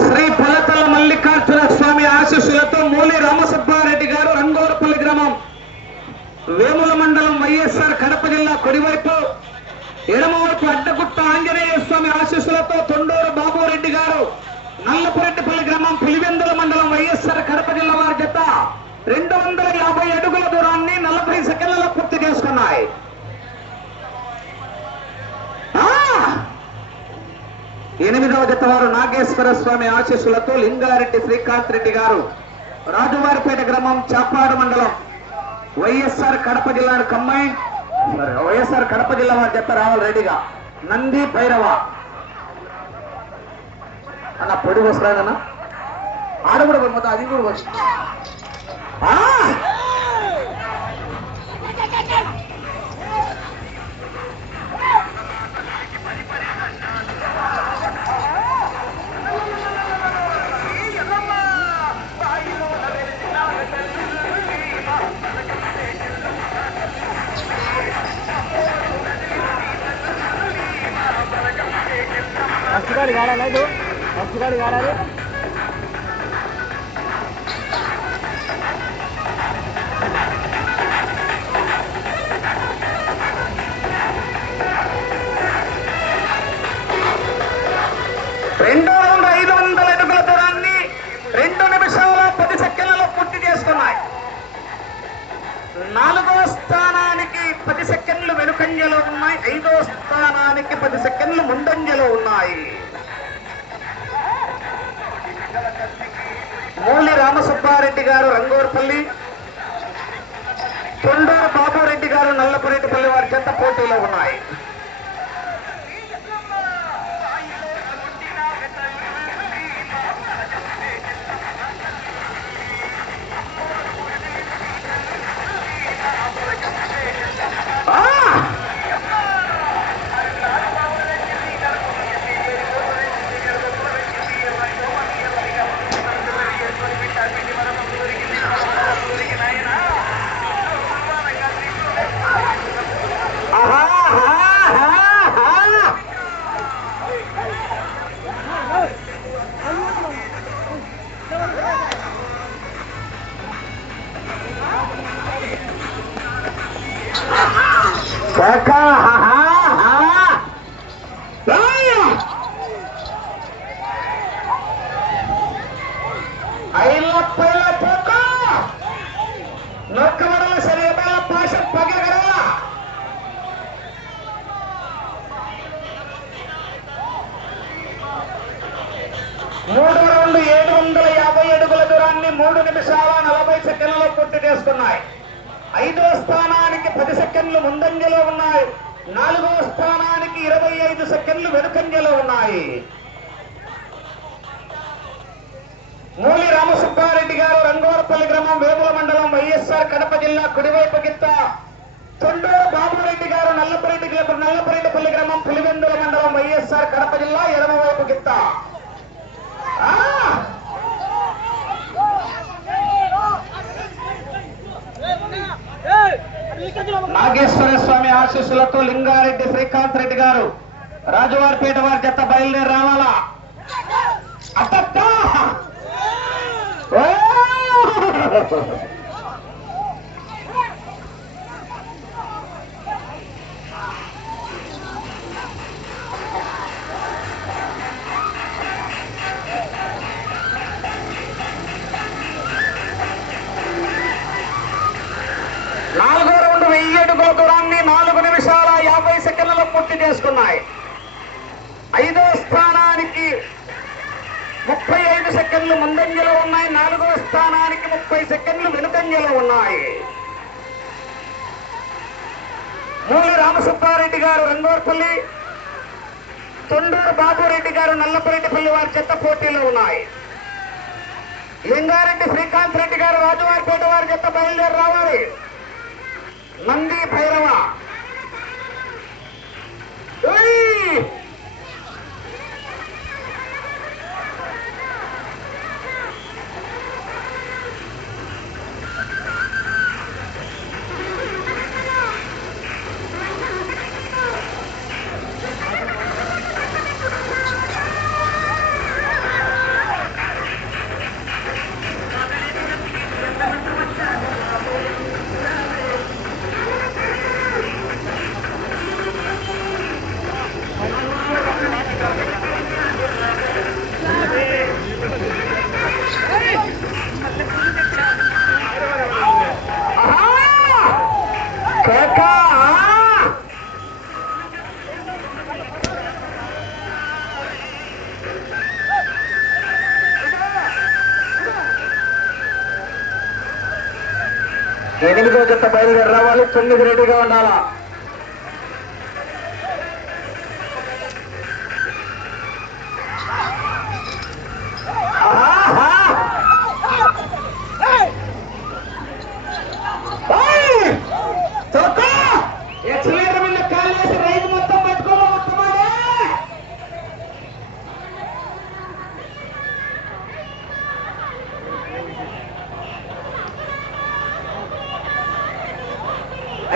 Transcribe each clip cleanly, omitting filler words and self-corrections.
శ్రీ ఫలతల మల్లికార్జున స్వామి ఆశీస్సులతో మూలి రామసుబ్బారెడ్డి గారు రంగోరపల్లి గ్రామం వేముల మండలం వైఎస్ఆర్ కడప జిల్లా కుడివైపు ఎడమవైపు అడ్డగుట్ట ఆంజనేయ స్వామి ఆశీస్సులతో తొండూరు బాబురెడ్డి గారు నల్లపురెడ్డిపల్లి గ్రామం పులివెందుల మండలం వైఎస్ఆర్ కడప జిల్లా వారి జత 250 అడుగుల దూరాన్ని 40 సెకండ్లలో పూర్తి చేసుకున్నాయి. 8వ జత వారు నాగేశ్వర స్వామి ఆశీస్సులతో లింగారెడ్డి శ్రీకాంత్ రెడ్డి గారు రాజువారిపేట గ్రామం చాపాడు మండలం వైఎస్ఆర్ కడప జిల్లా కంబైన్ వైఎస్ఆర్ కడప జిల్లా వారి జత రావాలి రెడీగా. నంది భైరవ అన్న పొడి వస్తున్నాడన్నా ఆడ కూడా మొత్తం అది కూడా వచ్చి गाड़ी गाड़ा नहीं दो अच्छी गाड़ी गाड़ा रे రెండో రౌండ్ 500 అడుగుల దూరాన్ని 2 నిమిషాల 10 సెకండ్లలో పూర్తి చేసుకున్నాయి. 4వ స్థానానికి 10 సెకండ్లు వెనుకంజలో ఉన్నాయి. 5వ స్థానానికి 10 సెకండ్లు ముందంజలో ఉన్నాయి. మూలి రామసుబ్బారెడ్డి గారు రంగోరపల్లి, తొండూరు బాబురెడ్డి గారు నల్లపురెడ్డిపల్లి వారి జత పోటీలో ఉన్నాయి. మూడో రౌండ్ 750 అడుగుల దూరాన్ని 3 నిమిషాల 40 సెకండ్లలో పూర్తి చేసుకున్నాయి. 5వ స్థానానికి 10 సెకండ్లు ముందంజలో ఉన్నాయి. 4వ స్థానానికి 25 సెకండ్లు వెనుకంజలో ఉన్నాయి. మూలి రామసుబ్బారెడ్డి గారు రంగోరపల్లి గ్రామం వేముల మండలం వైఎస్ఆర్ కడప జిల్లా కుడివైపు గిత్త, తొండూరు బాబురెడ్డి గారు నల్లపురెడ్డిపల్లి గ్రామం పులివెందుల మండలం వైఎస్ఆర్ కడప జిల్లా ఎడమవైపు గిత్త. నాగేశ్వర స్వామి ఆశీస్సులతో లింగారెడ్డి శ్రీకాంత్ రెడ్డి గారు రాజువారిపేట వారి జత బయలుదేరి రావాలా. అట్టా 4వ రౌండ్ 1000 అడుగుల దూరాన్ని 4 నిమిషాల 50 సెకండ్లలో పూర్తి చేసుకున్నాయి. 5వ స్థానానికి 35 సెకండ్లు ముందంజలో ఉన్నాయి. 4వ స్థానానికి 30 సెకండ్లు వెనుకంజలో ఉన్నాయి. మూలి రామసుబ్బారెడ్డి గారు రంగోరపల్లి, తొండూరు బాబురెడ్డి గారు నల్లపురెడ్డిపల్లి వారి చెత్త పోటీలో ఉన్నాయి. లింగారెడ్డి శ్రీకాంత్ రెడ్డి గారు రాజువారిపేట వారి జత బయలుదేరి రావాలి. నంది భైరవ ఏయ్! 8వ జత బయలుదేరి రావాలి. 9 రెడీగా ఉండాలా.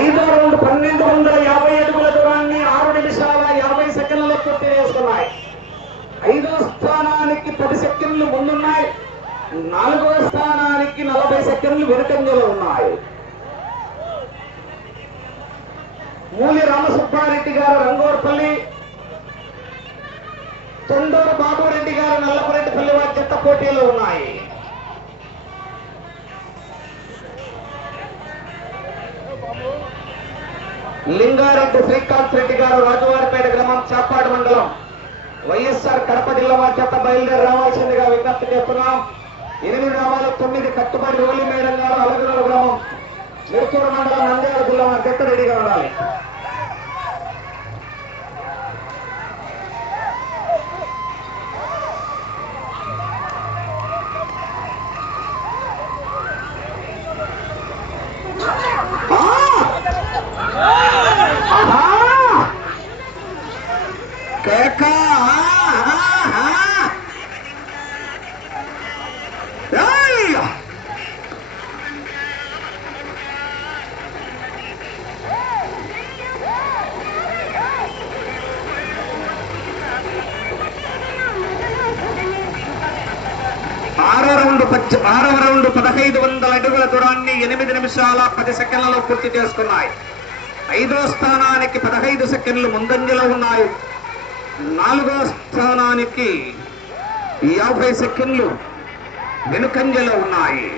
ఐదో రౌండ్ 1250 అడుగుల దూరాన్ని 6 నిమిషాల 50 సెకండ్లలో పూర్తి చేస్తున్నాయి. 5వ స్థానానికి 10 సెకండ్లు ముందున్నాయి. 4వ స్థానానికి 40 సెకండ్లు వెనుకంజలో ఉన్నాయి. మూలి రామసుబ్బారెడ్డి గారు రంగోర్పల్లి, తొండూరు బాబురెడ్డి గారు నల్లపురెడ్డిపల్లి వారి జత పోటీలో ఉన్నాయి. లింగారెడ్డి శ్రీకాంత్ రెడ్డి గారు రాజువారిపేట గ్రామం చాపాడు మండలం వైఎస్ఆర్ కడప జిల్లా వారి చేత బయలుదేరి రావాల్సిందిగా విజ్ఞప్తి చేస్తున్నాం. 8 రావాలి. 9 కట్టుబడి ఓలి మేడం గారు అలగనూరు గ్రామం చిరుకూరు మండలం నంద్యాల జిల్లా వారి చేత రెడీగా ఉండాలి. ఆరవ రౌండ్ 1500 అడుగుల దూరాన్ని 8 నిమిషాల 10 సెకండ్లలో పూర్తి చేసుకున్నాయి. 5వ స్థానానికి 15 సెకండ్లు ముందంజలో ఉన్నాయి. 4వ స్థానానికి 50 సెకండ్లు వెనుకంజలో ఉన్నాయి.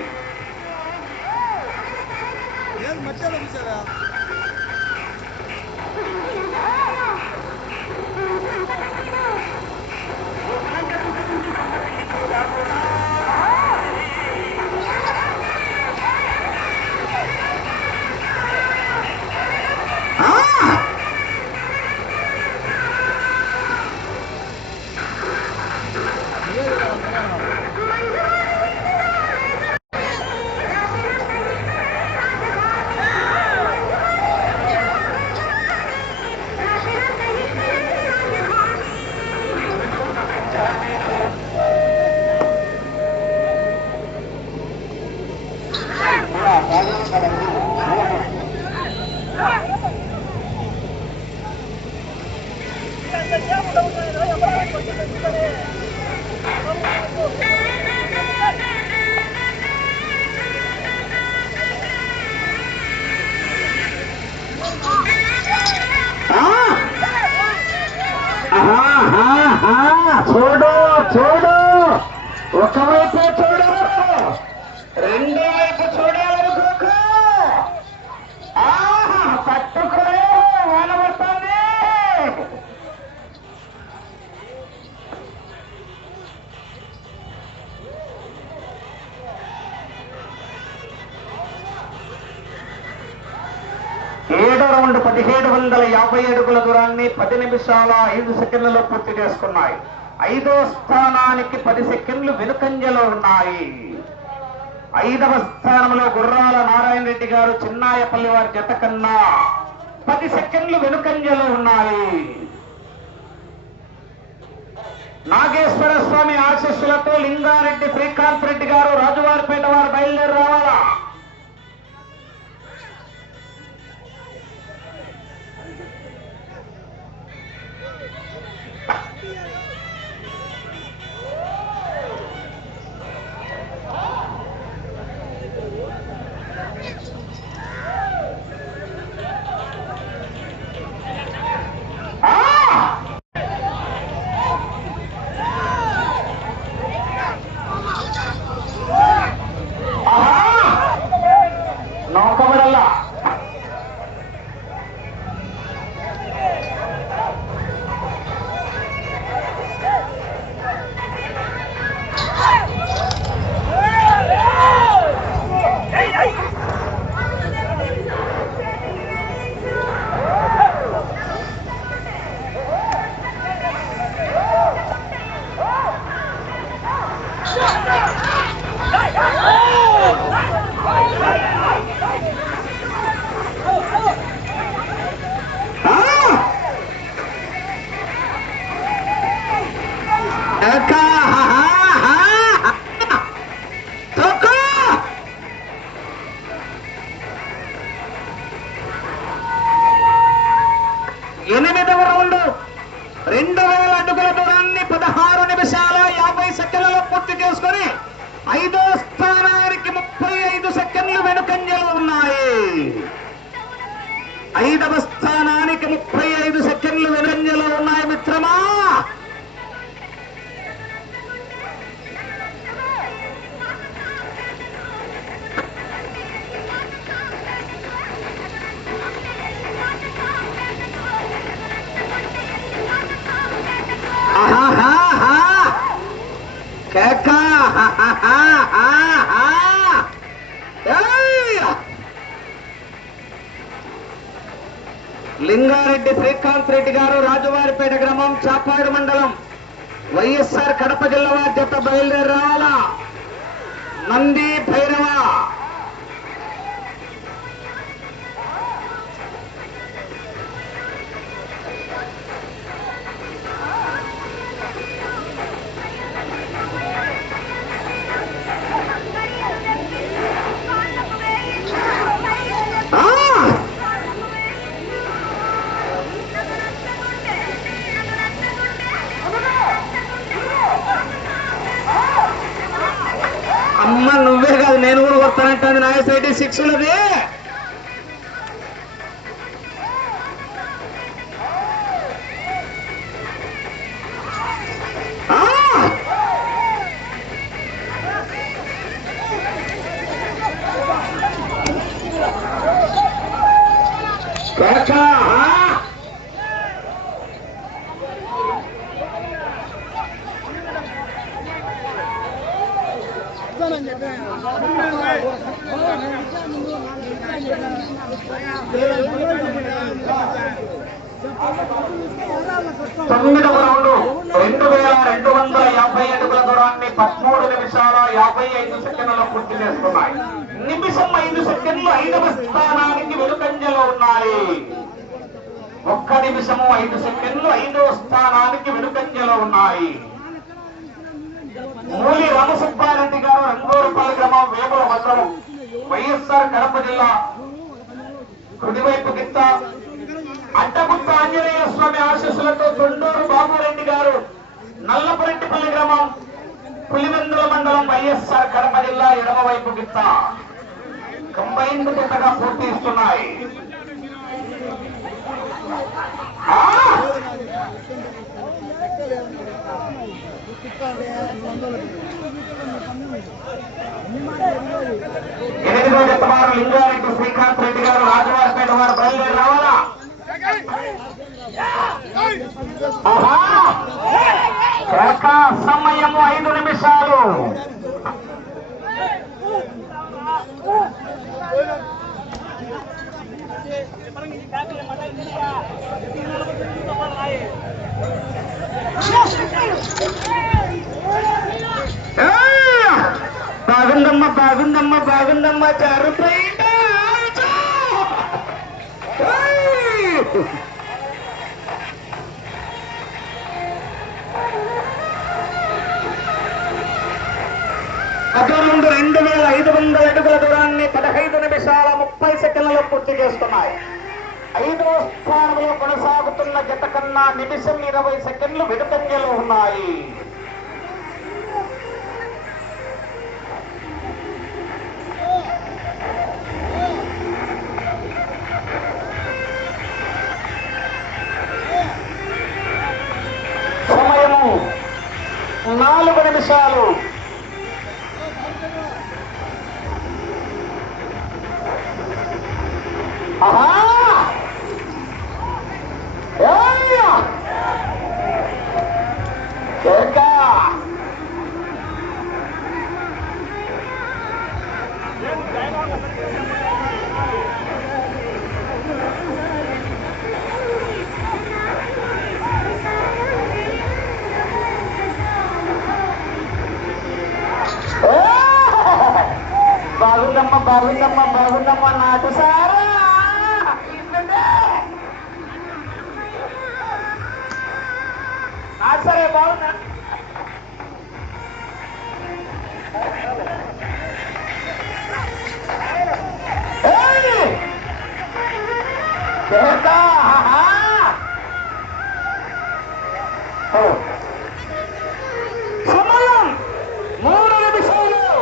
చూడు చూడు, ఒకవైపు చూడు, రెండో వైపు చూడాలనుకోకు. పట్టుకునే వానబడుతుంది. ఏడో రౌండ్ 1750 అడుగుల దూరాన్ని 10 నిమిషాల 5 సెకండ్లలో పూర్తి చేసుకున్నాయి. ఐదో స్థానానికి 10 సెకండ్లు వెనుకంజలో ఉన్నాయి. 5వ స్థానంలో గుర్రాల నారాయణ రెడ్డి గారు చిన్నాయపల్లి వారి జత కన్నా 10 సెకండ్లు వెనుకంజలో ఉన్నాయి. నాగేశ్వర స్వామి ఆశీస్సులతో లింగారెడ్డి శ్రీకాంత్ రెడ్డి గారు రాజువారిపేట వారు బయలుదేరి రావాలా. నౌకబడల్లా ఎనిమిదవ రౌండ్ 2000 అడుగుల దూరాన్ని 16 నిమిషాల 50 సెకండ్లలో పూర్తి చేసుకొని 5వ స్థానానికి 35 సెకండ్లు వెనుకంజలు ఉన్నాయి. 5వ స్థానానికి 35 సెకండ్లు వెనుకంజలు ఉన్నాయి మిత్రమా. లింగారెడ్డి శ్రీకాంత్ రెడ్డి గారు రాజువారిపేట గ్రామం చాపాడు మండలం వైఎస్ఆర్ కడప జిల్లా వారి జత బయలుదేరి రావాలా. నంది భైరవ అమ్మ నువ్వే కాదు నేను కూడా కొడతానంటాను నాగేశ్వర 6లది. తొమ్మిదవ రౌండ్ 2250 అడుగుల దూరాన్ని 13 నిమిషాల 55 సెకండ్లలో పూర్తి చేసుకున్నాయి. నిమిషం 5 సెకండ్లు 5వ స్థానానికి వెనుకంజలో ఉన్నాయి. 1 నిమిషము 5 సెకండ్లు 5వ స్థానానికి వెనుకంజలో ఉన్నాయి. మూలి రామసుబ్బారెడ్డి గారు రంగోరపల్లి గ్రామం వేముల మండలం వైఎస్ఆర్ కడప జిల్లా కుడివైపు గిత్త అడ్డగుత్త ఆంజనేయ స్వామి ఆశీస్సులతో తొండూరు బాబురెడ్డి గారు నల్లపురెడ్డిపల్లి గ్రామం పులివెందుల మండలం వైఎస్ఆర్ కడప జిల్లా ఎడమవైపు గిత్త కంబైన్డ్ గిత్తగా పూర్తి ఇస్తున్నాయి. ఎనిమిదో జత వారు లింగారెడ్డి శ్రీకాంత్ రెడ్డి గారు రాజవారిపేట వారు బయలుదేరి రావాలా. సమయము 5 నిమిషాలు. బాగుందమ్మా బాగుందమ్మా జారుపోయిందా అదోముందు 2500 అడుగుల దూరాన్ని 15 నిమిషాల 30 సెకండ్లలో పూర్తి చేస్తున్నాయి. 5వ స్థానంలో కొనసాగుతున్న జత కన్నా నిమిషం 20 సెకండ్లు వెనుకంజలో ఉన్నాయి. సమయము 4 నిమిషాలు. బాగుందమ్మా బాగుందమ్మా బాగుందమ్మా నాటు సారా సరే బాగుందా సమయం 3 నిమిషాలు.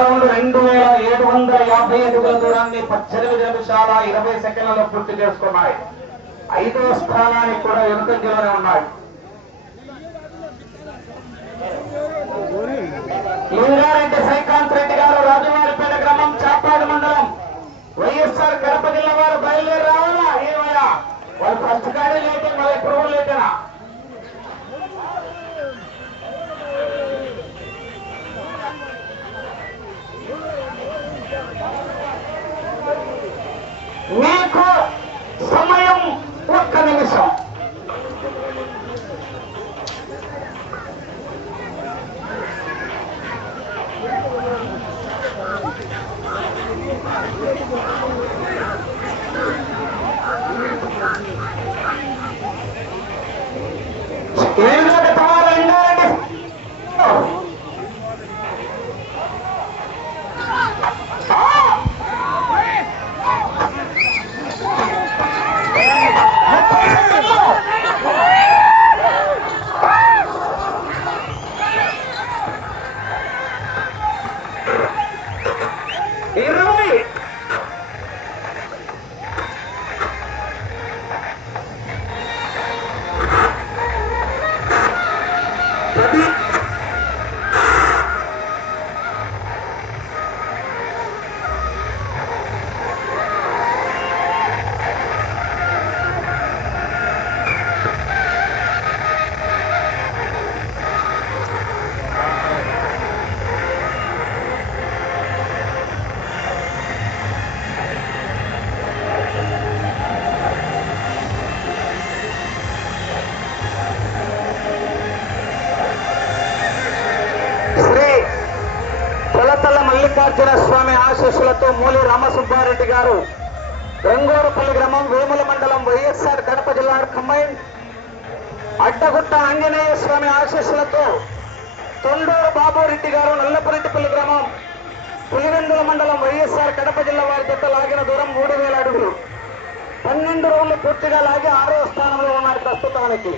రౌండ్ 2750 అడుగుల దూరాన్ని 18 నిమిషాల 20 సెకండ్లలో పూర్తి చేసుకున్నాయి. 5వ స్థానానికి కూడా వెనుకంజలోనే ఉన్నాయి. లింగారెడ్డి శ్రీకాంత్ రెడ్డి గారు రాజువారిపేట గ్రామం చాపాడు మండలం వైఎస్ఆర్ కడప జిల్లా వారు బయలుదేరి రావాలా ఏమయ్యా వాళ్ళు ఫస్ట్ గాడి లేటే మళ్ళీ ఇప్పుడు లేటనా మీకు సమయం 1 నిమిషం. మల్లికార్జున స్వామి ఆశీస్సులతో మూలి రామసుబ్బారెడ్డి గారు రంగోరపల్లి గ్రామం వేముల మండలం వైఎస్ఆర్ కడప జిల్లా కంబైన్. అడ్డగుట్ట ఆంజనేయ స్వామి ఆశీస్సులతో తొండూరు బాబురెడ్డి గారు నల్లపురెడ్డిపల్లి గ్రామం పులివెందుల మండలం వైఎస్ఆర్ కడప జిల్లా వారి జత లాగిన దూరం 3000 అడుగులు. 12 రౌండ్లు పూర్తిగా లాగి 6వ స్థానంలో ఉన్నారు ప్రస్తుతానికి.